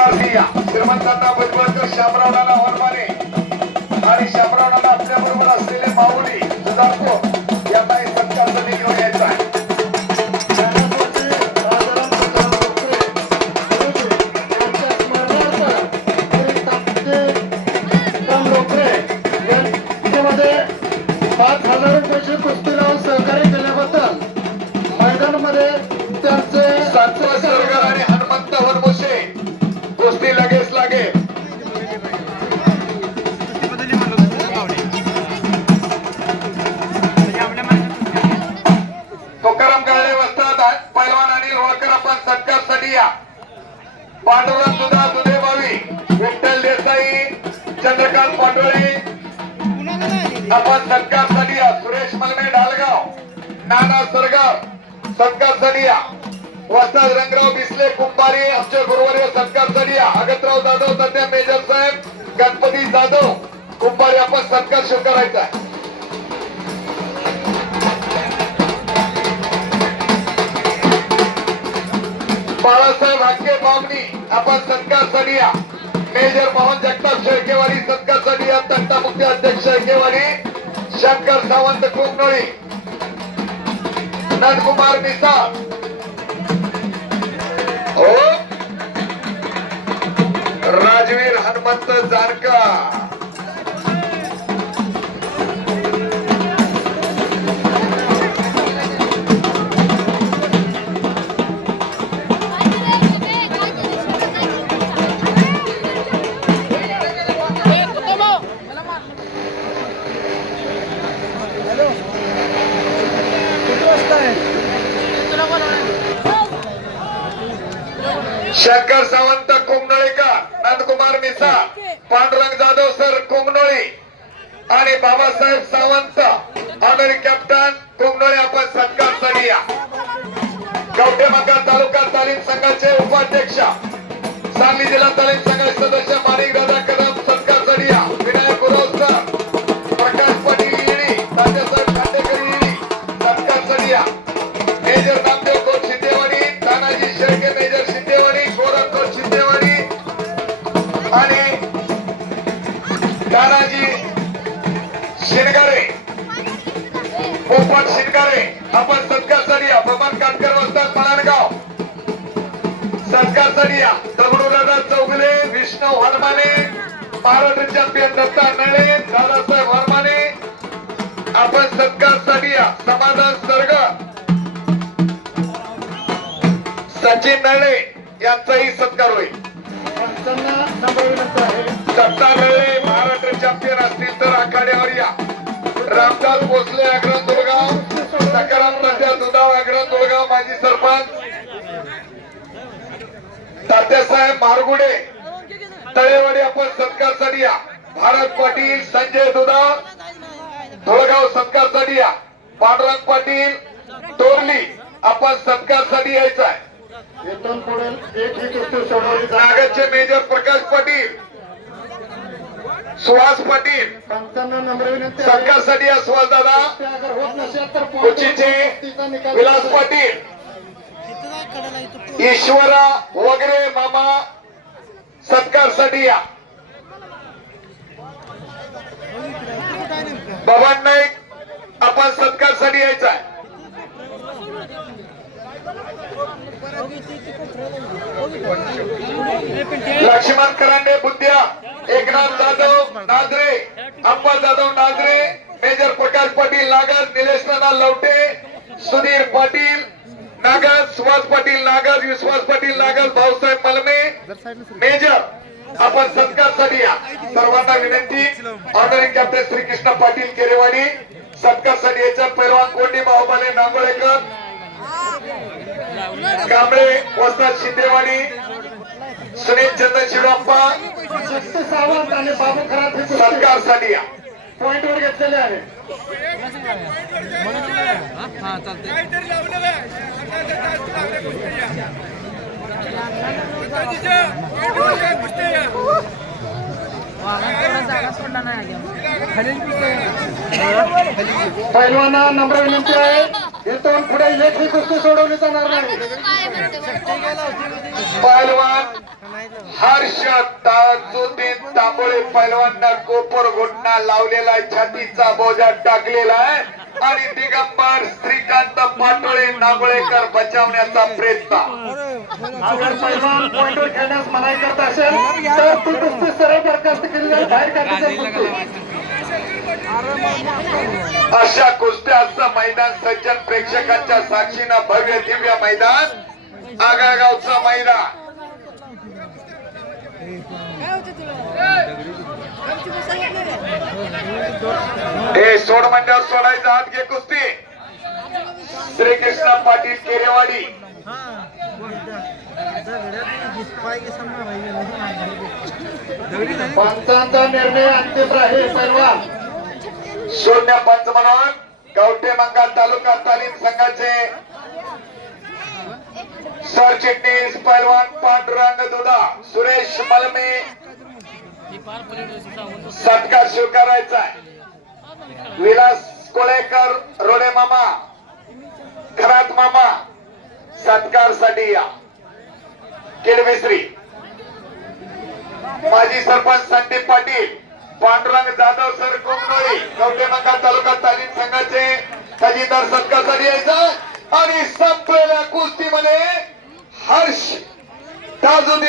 श्रीमंतांना भुजबळकर शामरावराला वरमाने आणि शामरावराला आपल्या बरोबर असलेले माऊली सुधारतो यांनाही सत्कारसाठी घेऊन यायचा आहे. कुस्ती लावून सहकार्य केल्याबद्दल मैदानामध्ये त्यांचे संतोष सरगर आणि हनुमंत वनमुसे कुस्ती लगेच लागे. तुकाराम गाळे वस्ताद पैलवान अनिल होळकर आपण सत्कारसाठी या. पांडुरंग दुधा दुधे बावी विठ्ठल देसाई चंद्रकांत पाटोळे आपण सत्कारसाठी या. सुरेश मलमे ढालगाव नाना सरगाव सत्कारसाठी या. वस्ताद रंगराव बिसले कुंभारी आमचे गुरुवारी सत्कारसाठी या. अगतराव जाधव सध्या मेजर साहेब गणपती जाधव कुंभारी आपण सत्कार स्वीकारायचा आहे. बाळासाहेब हाके बामणी आपण सत्कारसाठी या. मेजर मोहन जगताप शेळकेवाडी सत्कारसाठी या. तंटा मुक्ती अध्यक्ष शेळकेवाडी शंकर सावंत कुंभनोळी नंदकुमार निसार हो राजवीर हनुमंत जानका शंकर सावंत कुंभनोळीकर नंदकुमार मिसा पांडुरंग जाधव सर कुंभनोळी आणि बाबासाहेब सावंत ऑनरी कॅप्टन कुंभनोळी आपण सत्कारसाठी या. कवठेमहांकाळ तालुका तालीम संघाचे उपाध्यक्ष सांगली जिल्हा तालीम संघाचे सदस्य माणिक दादा कदम सत्कारसाठी या. विनायक गुरवसर प्रकाश पाटील येणी तात्यासाहेब खांडेकर येणी सत्कारसाठी या. मेजर नामदेव कोट शिंदेवाडी तानाजी शेळके मेजर शिंदेवाडी गोरखकोट शिंदेवाडी आणि तानाजी शिनगारे पोपट शिनगारे आपण सत्कारसाठी या. बबन काटकर वस्ताद माणगाव सत्कारसाठी या. दगडूदादा चौगुले विष्णू हरमाने महाराष्ट्र चॅम्पियन दत्ता नळे दादासाहेब हरमाने आपण सत्कारसाठी या. समाधान सर्ग सचिन नळे यांचाही सत्कार होईल. दत्ता नळे महाराष्ट्र चॅम्पियन असतील तर आखाड्यावर या. रामदास भोसले अग्रण दुलगाव सकाराम तात्या दुधाव अग्रण दुलगाव माजी सरपंच तात्यासाहेब मारगुडे तळेवाडी आपण सत्कारसाठी या. भारत पाटील संजय दुधाव धुळगाव सत्कारसाठी या. पांडुरंग पाटील तोरली आपण सत्कारसाठी यायचं आहे. नागदचे मेजर प्रकाश पाटील सुहास पाटील सत्कारसाठी या. सुहास दादा कोचीचे विलास पाटील ईश्वरा वगैरे मामा सत्कारसाठी या. बबन नाईक आपण सत्कारसाठी यायचा आहे. लक्ष्मण करांडे बुद्ध्या एकनाथ जाधव नाजरे अंबा जाधव नाजरे मेजर प्रकाश पाटील नागर निलेश नाना लवटे सुधीर पाटील नागर सुभाष पाटील नागर विश्वास पाटील नागर भाऊसाहेब मलमे मेजर आपण सत्कारसाठी या. सर्वांना विनंती ऑनरिंग कॅप्टन श्रीकृष्ण पाटील केरेवाडी सत्कारसाठी यायचा. पैलवान कोंडी बाहुबले नांगोळेकर कांबळे वस्ताद शिंदेवाडी सुनील चंदन शिवप्पा सावंत आणि बाबू खरात सत्कारसाठी या. पॉइंट वर घेतलेले आहे. पैलवाना नम्र विनंती आहे, इथून पुढे एकही कुस्ती सोडवली जाणार नाही. पैलवान हर्ष ताजुद्दीन तांबोळे पैलवांना कोपर घोटणा लावलेला आहे, छातीचा बोजा टाकलेला आहे आणि दिगंबर श्रीकांत पाटोळे नागोळेकर बचावण्याचा प्रयत्न. अगर पैलवान पॉइंटवर खेळण्यास मनाई करत असेल तर ती कुस्ती सरळ बरखास्त केली जाईल, बाहेर काढली जाईल. अशा कुस्त्याचं मैदान सज्जन प्रेक्षकांच्या साक्षीनं भव्य दिव्य मैदान, आगळगावचं मैदान. हे सोड मंडळ सोडायचं, हात घे कुस्ती. श्रीकृष्ण पाटील केरेवाडी. पंचांचा निर्णय अंतिम राहील. पैलवान शून्य पंच म्हणून कवठे मंगा तालुका तालीम संघाचे सरचिटणीस पैलवान पांडुरंग दुधा, सुरेश मलमे सत्कार स्वीकारायचा आहे. विलास कोळेकर, रोडे मामा, खरात मामा सत्कार साठी या. केडमिस्त्री माजी सरपंच संदीप पाटील, पांडुरंग जाधव सर कोंगनोळी, कवठेमंगा तालुका तालीम संघाचे खजिनदार सत्कार साठी यायचा. आणि संपलेल्या कुस्तीमध्ये